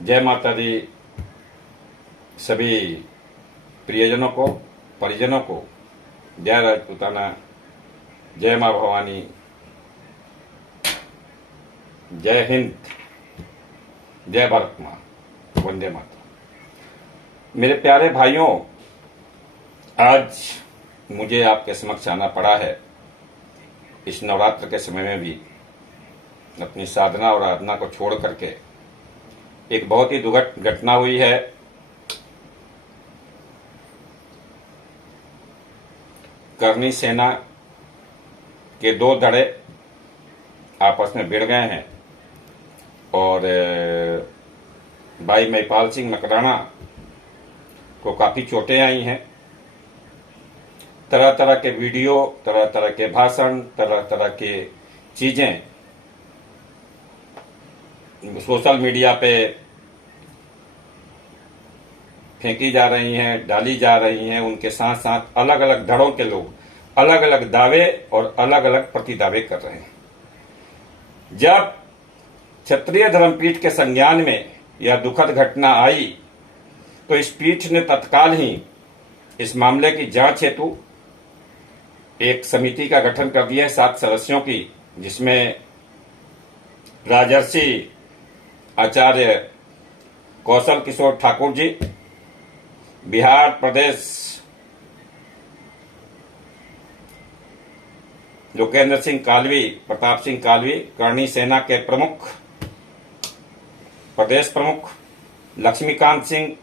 जय माता दी। सभी प्रियजनों को, परिजनों को जय राजपूताना, जय मां भवानी, जय हिंद, जय भारत मां, वंदे माता। मेरे प्यारे भाइयों, आज मुझे आपके समक्ष आना पड़ा है इस नवरात्र के समय में भी अपनी साधना और आराधना को छोड़ करके। एक बहुत ही दुखद घटना हुई है। करनी सेना के दो धड़े आपस में भिड़ गए हैं और भाई महिपाल सिंह मकराना को काफी चोटें आई हैं। तरह तरह के वीडियो, तरह तरह के भाषण, तरह तरह के चीजें सोशल मीडिया पे फेंकी जा रही हैं, डाली जा रही हैं। उनके साथ साथ अलग अलग धड़ों के लोग अलग अलग दावे और अलग अलग प्रतिदावे कर रहे हैं। जब क्षत्रिय धर्मपीठ के संज्ञान में यह दुखद घटना आई तो इस पीठ ने तत्काल ही इस मामले की जांच हेतु एक समिति का गठन कर दिया है 7 सदस्यों की, जिसमें राजर्षि आचार्य कौशल किशोर ठाकुर जी, बिहार प्रदेश लोकेंद्र सिंह कालवी, प्रताप सिंह कालवी, करणी सेना के प्रमुख, प्रदेश प्रमुख लक्ष्मीकांत सिंह,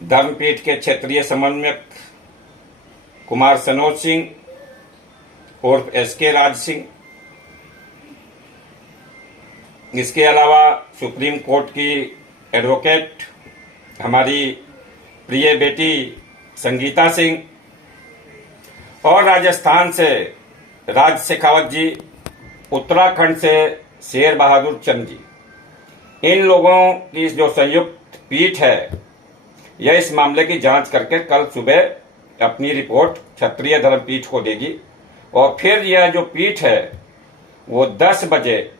धर्मपीठ के क्षेत्रीय समन्वयक कुमार सनोज सिंह उर्फ एसके राज सिंह। इसके अलावा सुप्रीम कोर्ट की एडवोकेट हमारी प्रिय बेटी संगीता सिंह और राजस्थान से राज शेखावत जी, उत्तराखंड से शेर बहादुर चंद जी। इन लोगों की जो संयुक्त पीठ है यह इस मामले की जांच करके कल सुबह अपनी रिपोर्ट क्षत्रिय धर्मपीठ को देगी और फिर यह जो पीठ है वो 10 बजे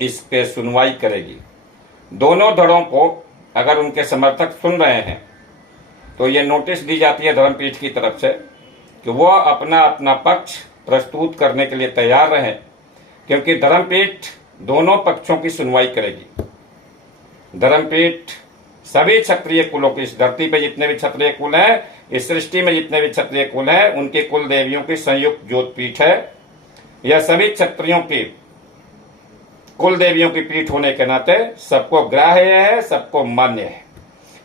इस पे सुनवाई करेगी। दोनों धड़ों को अगर उनके समर्थक सुन रहे हैं तो ये नोटिस दी जाती है धर्मपीठ की तरफ से कि वो अपना अपना पक्ष प्रस्तुत करने के लिए तैयार रहें, क्योंकि धर्मपीठ दोनों पक्षों की सुनवाई करेगी। धर्मपीठ सभी क्षत्रिय कुलों की, इस धरती पे जितने भी क्षत्रिय कुल हैं, इस सृष्टि में जितने भी क्षत्रिय कुल हैं, उनके कुल देवियों की संयुक्त ज्योत पीठ है। यह सभी क्षत्रियों की कुल देवियों की पीठ होने के नाते सबको ग्राह्य है, सबको मान्य है।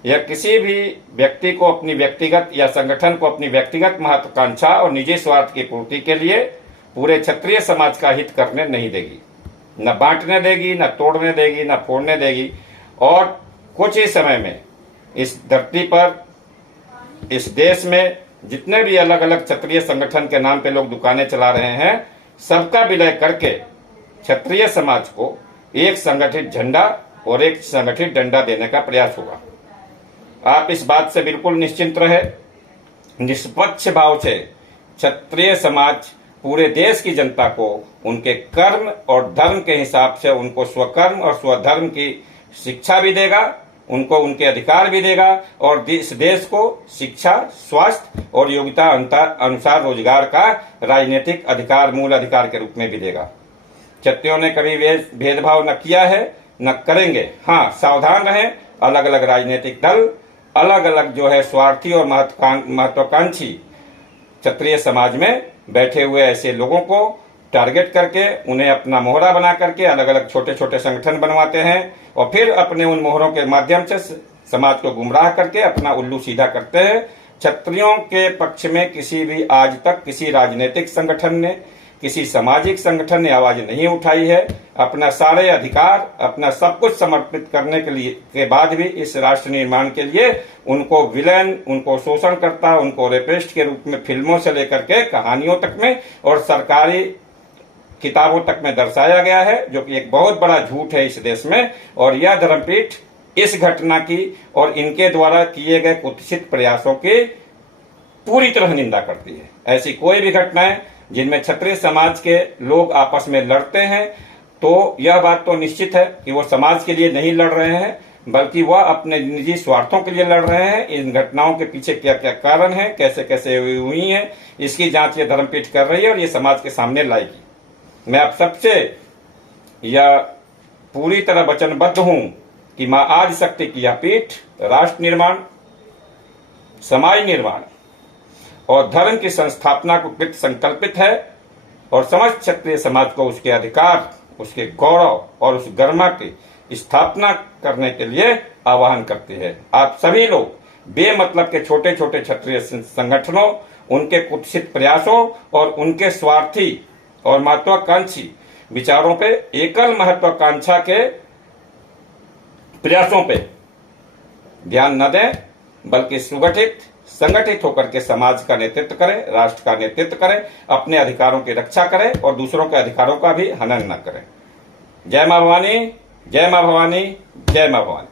यह किसी भी व्यक्ति को अपनी व्यक्तिगत या संगठन को अपनी व्यक्तिगत महत्वाकांक्षा और निजी स्वार्थ की पूर्ति के लिए पूरे क्षत्रिय समाज का हित करने नहीं देगी, न बांटने देगी, न तोड़ने देगी, न फोड़ने देगी। और कुछ ही समय में इस धरती पर, इस देश में जितने भी अलग अलग क्षत्रिय संगठन के नाम पे लोग दुकानें चला रहे हैं, सबका विलय करके क्षत्रिय समाज को एक संगठित झंडा और एक संगठित डंडा देने का प्रयास होगा। आप इस बात से बिल्कुल निश्चिंत रहे। निष्पक्ष भाव से क्षत्रिय समाज पूरे देश की जनता को उनके कर्म और धर्म के हिसाब से उनको स्वकर्म और स्वधर्म की शिक्षा भी देगा, उनको उनके अधिकार भी देगा और इस देश को शिक्षा, स्वास्थ्य और योग्यता अनुसार रोजगार का राजनीतिक अधिकार, मूल अधिकार के रूप में भी देगा। क्षत्रियों ने कभी भेदभाव न किया है, न करेंगे। हाँ, सावधान रहें। अलग अलग राजनीतिक दल, अलग अलग जो है स्वार्थी और महत्वाकांक्षी क्षत्रिय समाज में बैठे हुए ऐसे लोगों को टारगेट करके उन्हें अपना मोहरा बना करके अलग अलग छोटे छोटे संगठन बनवाते हैं और फिर अपने उन मोहरों के माध्यम से समाज को गुमराह करके अपना उल्लू सीधा करते हैं। क्षत्रियों के पक्ष में किसी भी आज तक किसी राजनीतिक संगठन ने, किसी सामाजिक संगठन ने आवाज नहीं उठाई है। अपना सारे अधिकार, अपना सब कुछ समर्पित करने के बाद भी इस राष्ट्र निर्माण के लिए उनको विलेन, उनको शोषणकर्ता, उनको रेपिस्ट के रूप में फिल्मों से लेकर के कहानियों तक में और सरकारी किताबों तक में दर्शाया गया है, जो कि एक बहुत बड़ा झूठ है इस देश में। और यह धर्मपीठ इस घटना की और इनके द्वारा किए गए कुत्सित प्रयासों की पूरी तरह निंदा करती है। ऐसी कोई भी घटनाएं जिनमें क्षत्रिय समाज के लोग आपस में लड़ते हैं, तो यह बात तो निश्चित है कि वो समाज के लिए नहीं लड़ रहे हैं, बल्कि वह अपने निजी स्वार्थों के लिए लड़ रहे हैं। इन घटनाओं के पीछे क्या क्या कारण है, कैसे कैसे हुई हैं, इसकी जांच ये धर्मपीठ कर रही है और ये समाज के सामने लाएगी। मैं आप सबसे यह पूरी तरह वचनबद्ध हूं कि मां आदिशक्ति की यह पीठ राष्ट्र निर्माण, समाज निर्माण और धर्म की संस्थापना को कृत संकल्पित है और समस्त क्षत्रिय समाज को उसके अधिकार, उसके गौरव और उस गरिमा की स्थापना करने के लिए आह्वान करती है। आप सभी लोग बेमतलब के छोटे छोटे क्षत्रिय संगठनों, उनके कुत्सित प्रयासों और उनके स्वार्थी और महत्वाकांक्षी विचारों पे, एकल महत्वाकांक्षा के प्रयासों पे ध्यान न दें, बल्कि सुगठित संगठित होकर के समाज का नेतृत्व करें, राष्ट्र का नेतृत्व करें, अपने अधिकारों की रक्षा करें और दूसरों के अधिकारों का भी हनन न करें। जय मां भवानी, जय मां भवानी, जय मां भवानी।